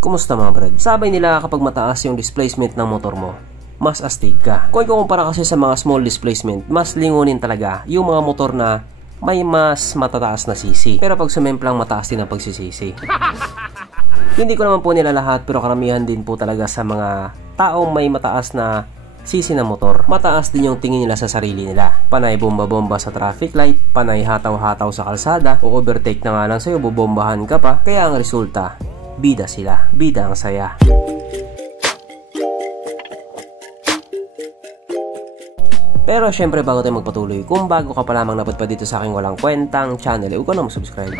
Kumusta mga brad? Sabay nila kapag mataas yung displacement ng motor mo, mas astig ka. Kung ikukumpara kasi sa mga small displacement, mas lingunin talaga yung mga motor na may mas matataas na sisi. Pero pag sumemplang mataas din ang pagsisisi. Hindi ko naman po nila lahat, pero karamihan din po talaga sa mga taong may mataas na sisi na motor. Mataas din yung tingin nila sa sarili nila. Panay bomba-bomba sa traffic light, panay hataw-hataw sa kalsada, o overtake na nga lang sa'yo, bubombahan ka pa. Kaya ang resulta, bida sila. Bida ang saya. Pero syempre bago tayo magpatuloy, kung bago ka pa lamang napadpad dito sa aking walang kwentang channel, huwag ka na mag-subscribe.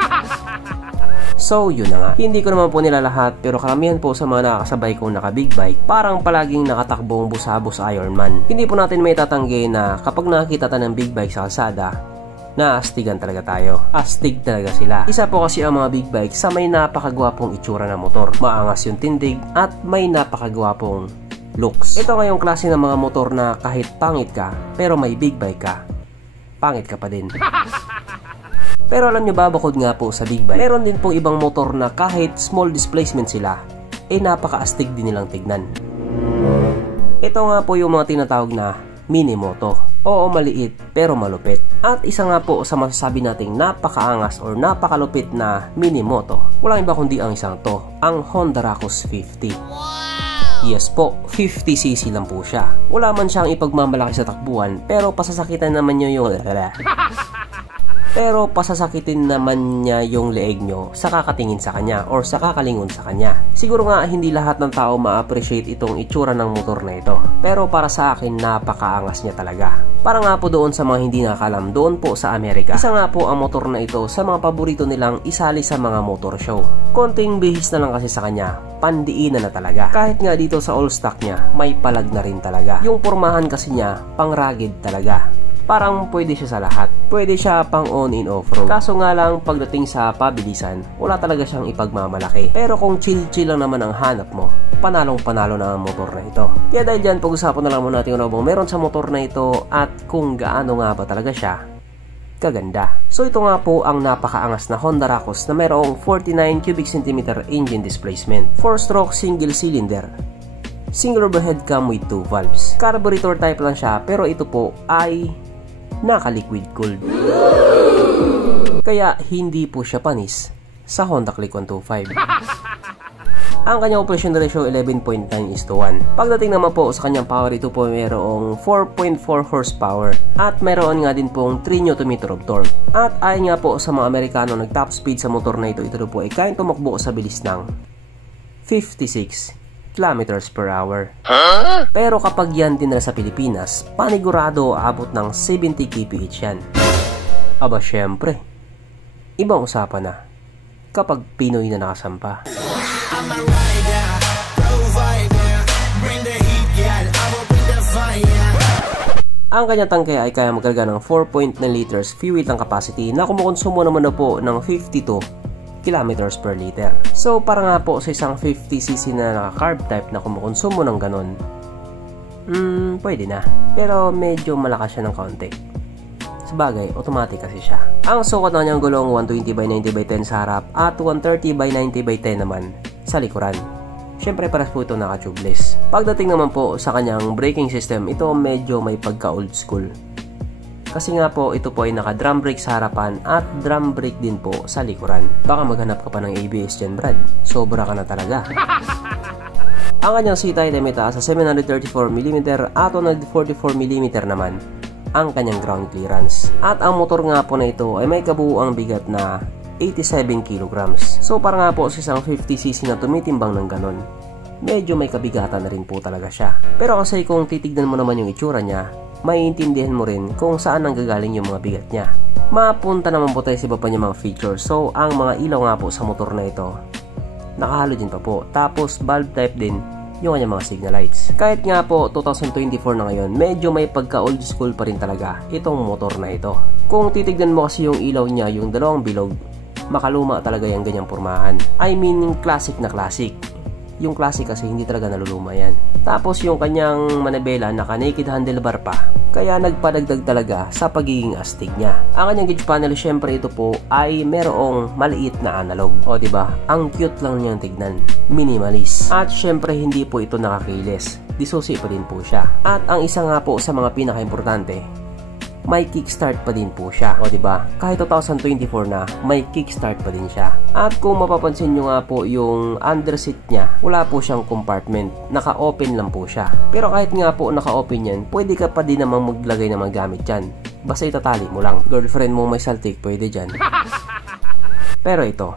So yun na nga, hindi ko naman po nila lahat, pero karamihan po sa mga nakakasabay kong naka big bike, parang palaging nakatakbong busabos Ironman. Hindi po natin may tatanggi na kapag nakakita tayo ng big bike sa kalsada, naastigan talaga tayo. Astig talaga sila. Isa po kasi ang mga big bike sa may napakagwapong itsura ng motor. Maangas yung tindig at may napakagwapong looks. Ito nga yung klase ng mga motor na kahit pangit ka, pero may big bike ka, pangit ka pa din. Pero alam nyo ba, bukod nga po sa big bike, meron din pong ibang motor na kahit small displacement sila, napakaastig din nilang tignan. Ito nga po yung mga tinatawag na mini moto. Oo, maliit pero malupit. At isa nga po sa masasabi nating napakaangas or napakalupit na mini moto, walang iba kundi ang isang to, ang Honda Racus 50. Yes po, 50cc lang po siya. Wala man siyang ipagmamalaki sa takbuhan, pero pasasakitan naman nyo yung niya yung leeg nyo sa kakatingin sa kanya or sa kakalingon sa kanya. Siguro nga hindi lahat ng tao ma-appreciate itong itsura ng motor na ito. Pero para sa akin, napakaangas niya talaga. Para nga po doon sa mga hindi nakakalam, doon po sa Amerika, isa nga po ang motor na ito sa mga paborito nilang isali sa mga motor show. Konting bihis na lang kasi sa kanya, pandiinan na talaga. Kahit nga dito sa all stock niya, may palag na rin talaga. Yung pormahan kasi niya, pang rugged talaga. Parang pwede siya sa lahat. Pwede siya pang on-in off-road. Kaso nga lang, pagdating sa pabilisan, wala talaga siyang ipagmamalaki. Pero kung chill-chill lang naman ang hanap mo, panalong-panalo na ang motor na ito. Kaya dahil dyan, pag-usapan na lang muna natin kung meron sa motor na ito at kung gaano nga ba talaga siya kaganda. So ito nga po ang napakaangas na Honda Racus na mayroong 49 cubic centimeter engine displacement. 4-stroke single cylinder. Single overhead cam with 2 valves. Carburetor type lang siya, pero ito po ay naka-liquid cooled. Kaya hindi po siya panis sa Honda Click 125. Ang kanyang operation ratio 11.9:1. Pagdating naman po sa kanyang power, ito po mayroong 4.4 horsepower at mayroon nga din pong 3 Nm of torque. At ayon nga po sa mga Amerikano, nag-top speed sa motor na ito, ito po ay kayang tumakbo sa bilis ng 56 kilometers per hour. Pero kapag yan din na sa Pilipinas, panigurado aabot ng 70 kph yan. Aba syempre, ibang usapan na kapag Pinoy na nakasampa. Ang kanyang tangke ay kaya magkarga ng 4.9 liters fuel tank capacity na kumukonsumo naman na po ng 52 kilometers per liter. So para nga po sa isang 50cc na naka-carb type na kumukonsumo ng ganon, pwede na. Pero medyo malakas siya ng kaunti. Sabagay, automatic kasi siya. Ang sukat na niyang gulong 120/90/10 sa harap at 130/90/10 naman sa likuran. Syempre paras po ito naka-tubeless. Pagdating naman po sa kanyang braking system, ito medyo may pagka-old school. Kasi nga po, ito po ay naka-drum brake sa harapan at drum brake din po sa likuran. Baka maghanap ka pa ng ABS dyan, Brad. Sobra ka na talaga. Ang kanyang seat height ay may taas sa 734mm at 144mm naman ang kanyang ground clearance. At ang motor nga po na ito ay may kabuuang bigat na 87 kg. So para nga po sa isang 50cc na tumitimbang ng ganon, medyo may kabigatan na rin po talaga siya. Pero kasi kung titignan mo naman yung itsura niya, maiintindihan mo rin kung saan nanggagaling yung mga bigat niya. Mapunta naman po tayo sa iba pa niya mga features. So ang mga ilaw nga po sa motor na ito, nakahalo din pa po. Tapos bulb type din yung kanyang mga signal lights. Kahit nga po 2024 na ngayon, medyo may pagka old school pa rin talaga itong motor na ito. Kung titignan mo kasi yung ilaw niya, yung dalawang bilog, makaluma talaga yung ganyang pormahan. I mean classic na classic. Yung klase kasi hindi talaga naluluma yan. Tapos yung kanyang manibela naka naked handlebar pa, kaya nagpadagdag talaga sa pagiging astig niya. Ang kanyang gauge panel, syempre ito po ay merong maliit na analog. O diba, ang cute lang niyang tignan, minimalist. At syempre hindi po ito nakakilis, disusi pa din po siya. At ang isa nga po sa mga pinaka-importante, may kickstart pa din po siya. O diba, kahit 2024 na, may kickstart pa din siya. At kung mapapansin nyo nga po yung underseat niya, wala po siyang compartment, naka-open lang po siya. Pero kahit nga po naka-open yan, pwede ka pa din namang maglagay ng mga gamit dyan. Basta itatali mo lang. Girlfriend mo may saltik, pwede dyan. Pero ito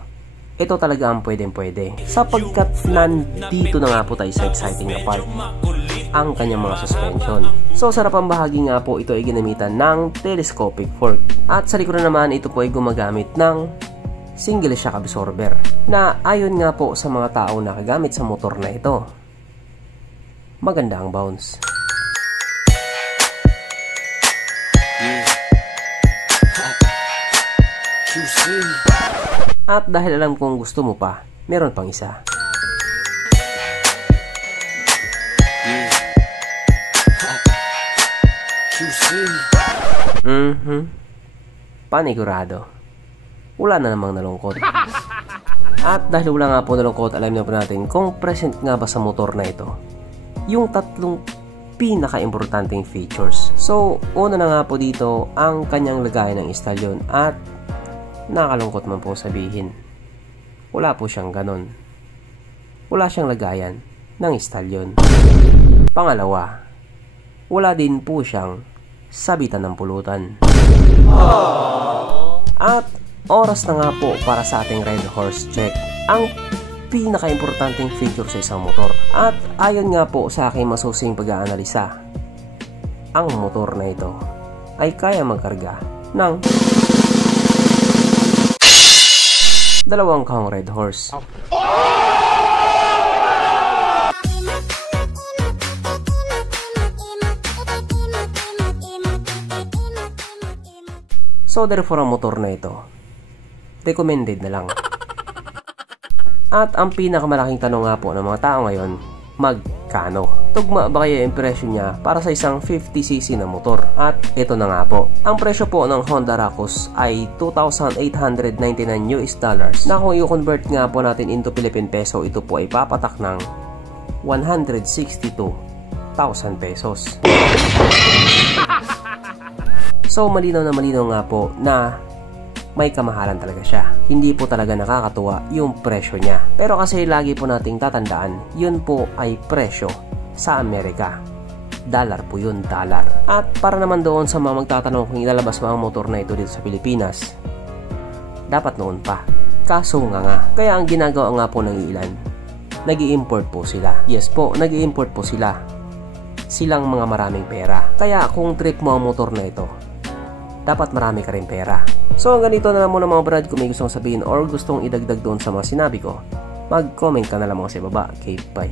talaga ang pwede. Sapagkat nandito na nga po tayo sa exciting na part, ang kanyang mga suspension. So sa harapang bahagi nga po, ito ay ginamitan ng telescopic fork. At sa likod naman, ito po ay gumagamit ng single shock absorber, na ayon nga po sa mga tao na nakagamit sa motor na ito, maganda ang bounce. At dahil alam kong gusto mo pa, meron pang isa. Panigurado. Wala na namang nalungkot. At dahil wala nga po nalungkot, alam na po natin kung present nga ba sa motor na ito yung tatlong pinaka-importanting features. So, una na nga po dito ang kanyang lagayan ng istalyon. At nakalungkot man po sabihin, wala po siyang ganon. Wala siyang lagayan ng istalyon. Pangalawa, wala din po siyang sabitan ng pulutan. At oras na nga po para sa ating Red Horse check, ang pinaka-importanting feature sa isang motor. At ayon nga po sa aking masusing pag-aanalisa, ang motor na ito ay kaya magkarga ng 2 kahong Red Horse. So therefore ang motor na ito, recommended na lang. At ang pinakamalaking tanong nga po ng mga tao ngayon, magkano? Tugma ba kaya yung presyo niya para sa isang 50cc na motor? At ito na nga po. Ang presyo po ng Honda Racus ay $2,899 na kung i-convert nga po natin into Philippine peso, ito po ay papatak ng 162,000 pesos. So malinaw nga po na may kamahalan talaga siya. Hindi po talaga nakakatuwa yung presyo niya. Pero kasi lagi po nating tatandaan, yun po ay presyo sa Amerika. Dollar po yun, dollar. At para naman doon sa mga magtatanong kung ilalabas mo ang motor na ito dito sa Pilipinas, dapat noon pa. Kaso nga. Kaya ang ginagawa nga po ng ilan, nag-i-import po sila. Yes po, nag-i-import po sila. Silang mga maraming pera. Kaya kung trip mo ang motor na ito, dapat marami ka rin pera. So ganito na lang muna mga brad. Kung may gustong sabihin or gustong idagdag doon sa mga sinabi ko, mag-comment ka na lang mga sa baba. Okay, bye.